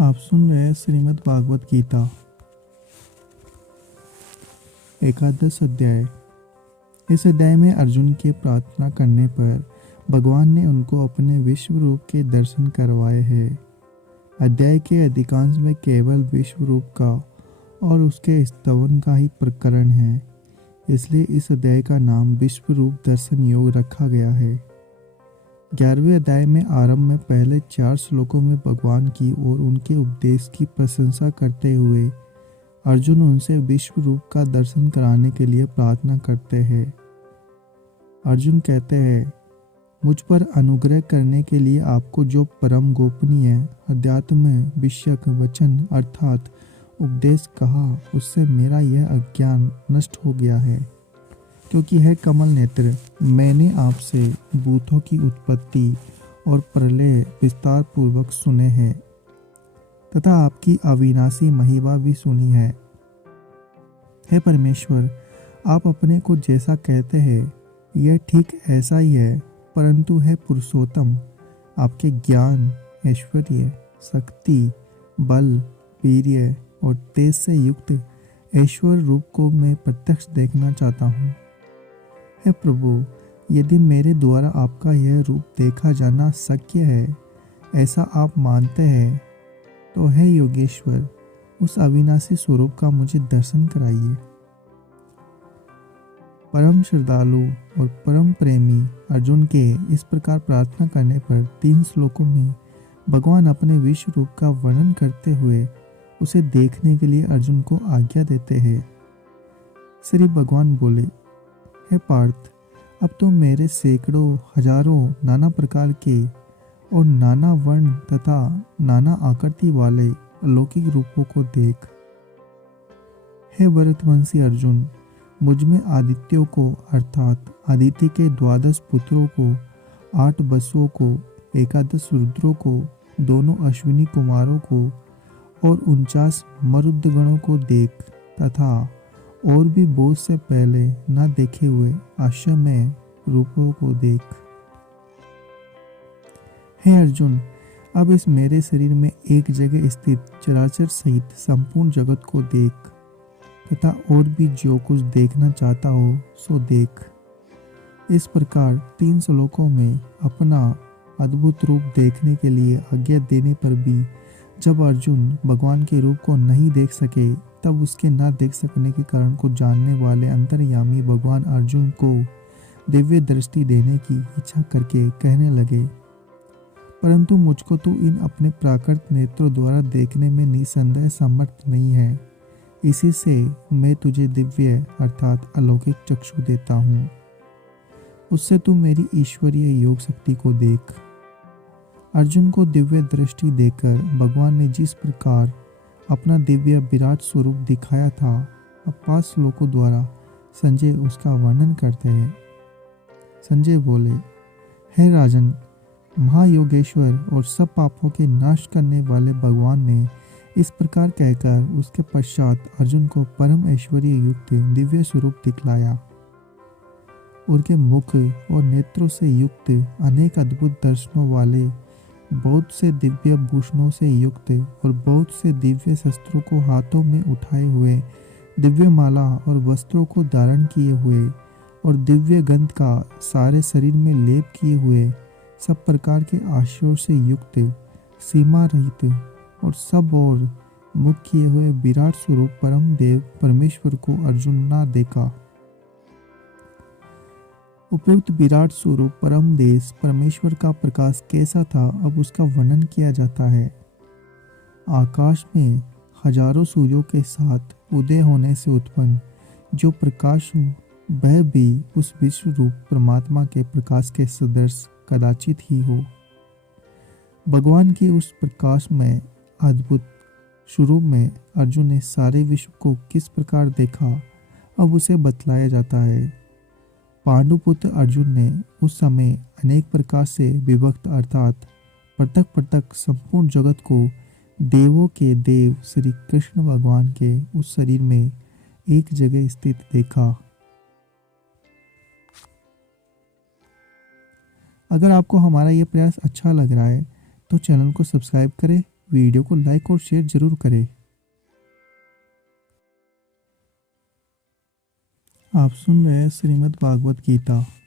आप सुन रहे हैं श्रीमद् भागवत गीता एकादश अध्याय। इस अध्याय में अर्जुन के प्रार्थना करने पर भगवान ने उनको अपने विश्व रूप के दर्शन करवाए हैं। अध्याय के अधिकांश में केवल विश्व रूप का और उसके स्तवन का ही प्रकरण है, इसलिए इस अध्याय का नाम विश्व रूप दर्शन योग रखा गया है। 11वें अध्याय में आरंभ में पहले 4 श्लोकों में भगवान की और उनके उपदेश की प्रशंसा करते हुए अर्जुन उनसे विश्व रूप का दर्शन कराने के लिए प्रार्थना करते हैं। अर्जुन कहते हैं, मुझ पर अनुग्रह करने के लिए आपको जो परम गोपनीय अध्यात्म विषयक वचन अर्थात उपदेश कहा, उससे मेरा यह अज्ञान नष्ट हो गया है। क्योंकि है कमल नेत्र, मैंने आपसे भूतों की उत्पत्ति और प्रलय विस्तार पूर्वक सुने हैं तथा आपकी अविनाशी महिमा भी सुनी है। हे परमेश्वर, आप अपने को जैसा कहते हैं यह ठीक ऐसा ही है, परंतु है पुरुषोत्तम, आपके ज्ञान, ऐश्वर्य, शक्ति, बल, वीर्य और तेज से युक्त ऐश्वर्य रूप को मैं प्रत्यक्ष देखना चाहता हूँ। हे प्रभु, यदि मेरे द्वारा आपका यह रूप देखा जाना शक्य है, ऐसा आप मानते हैं, तो हे योगेश्वर, उस अविनाशी स्वरूप का मुझे दर्शन कराइए। परम श्रद्धालु और परम प्रेमी अर्जुन के इस प्रकार प्रार्थना करने पर 3 श्लोकों में भगवान अपने विश्व रूप का वर्णन करते हुए उसे देखने के लिए अर्जुन को आज्ञा देते हैं। श्री भगवान बोले, हे पार्थ, अब तो मेरे सैकड़ों हजारों नाना प्रकार के और नाना वर्ण तथा नाना आकृति वाले अलौकिक रूपों को देख। हे भरतवंशी अर्जुन, मुझ में आदित्यों को अर्थात आदित्य के 12 पुत्रों को, 8 वसुओं को, 11 रुद्रों को, दोनों अश्विनी कुमारों को और 49 मरुद्गणों को देख तथा और भी बहुत से पहले न देखे हुए आश्चर्यमय रूपों को देख। हे अर्जुन, अब इस मेरे शरीर में एक जगह स्थित चराचर सहित संपूर्ण जगत को देख तथा और भी जो कुछ देखना चाहता हो सो देख। इस प्रकार 3 श्लोकों में अपना अद्भुत रूप देखने के लिए आज्ञा देने पर भी जब अर्जुन भगवान के रूप को नहीं देख सके, तब उसके न देख सकने के कारण को जानने वाले अंतर्यामी भगवान अर्जुन को दिव्य दृष्टि देने की इच्छा करके कहने लगे, परंतु मुझको तो इन अपने प्राकृत नेत्रों द्वारा देखने में निसंदेह समर्थ नहीं है। इसी से मैं तुझे दिव्य अर्थात अलौकिक चक्षु देता हूँ। उससे तू मेरी ईश्वरीय योग शक्ति को देख। अर्जुन को दिव्य दृष्टि देकर भगवान ने जिस प्रकार अपना दिव्य विराट स्वरूप दिखाया था, अब 5 श्लोकों द्वारा संजय उसका वर्णन करते हैं। संजय बोले, हे राजन, महायोगेश्वर और सब पापों के नाश करने वाले भगवान ने इस प्रकार कहकर उसके पश्चात अर्जुन को परम ऐश्वर्य युक्त दिव्य स्वरूप दिखलाया। उनके मुख और नेत्रों से युक्त अनेक अद्भुत दर्शनों वाले, बहुत से दिव्य भूषणों से युक्त और बहुत से दिव्य शस्त्रों को हाथों में उठाए हुए, दिव्य माला और वस्त्रों को धारण किए हुए और दिव्य गंध का सारे शरीर में लेप किए हुए, सब प्रकार के आश्चर्यों से युक्त, सीमा रहित और सब और मुख किए हुए विराट स्वरूप परम देव परमेश्वर को अर्जुन ना देखा। उपयुक्त विराट स्वरूप परम देश परमेश्वर का प्रकाश कैसा था, अब उसका वर्णन किया जाता है। आकाश में हजारों सूर्यों के साथ उदय होने से उत्पन्न जो प्रकाश हो, वह भी उस विश्व रूप परमात्मा के प्रकाश के सदृश कदाचित ही हो। भगवान के उस प्रकाश में अद्भुत स्वरूप में अर्जुन ने सारे विश्व को किस प्रकार देखा, अब उसे बतलाया जाता है। पांडुपुत्र अर्जुन ने उस समय अनेक प्रकार से विभक्त अर्थात पृथक पृथक संपूर्ण जगत को देवों के देव श्री कृष्ण भगवान के उस शरीर में एक जगह स्थित देखा। अगर आपको हमारा ये प्रयास अच्छा लग रहा है तो चैनल को सब्सक्राइब करें वीडियो को लाइक और शेयर जरूर करें। आप सुन रहे हैं श्रीमद् भागवत गीता।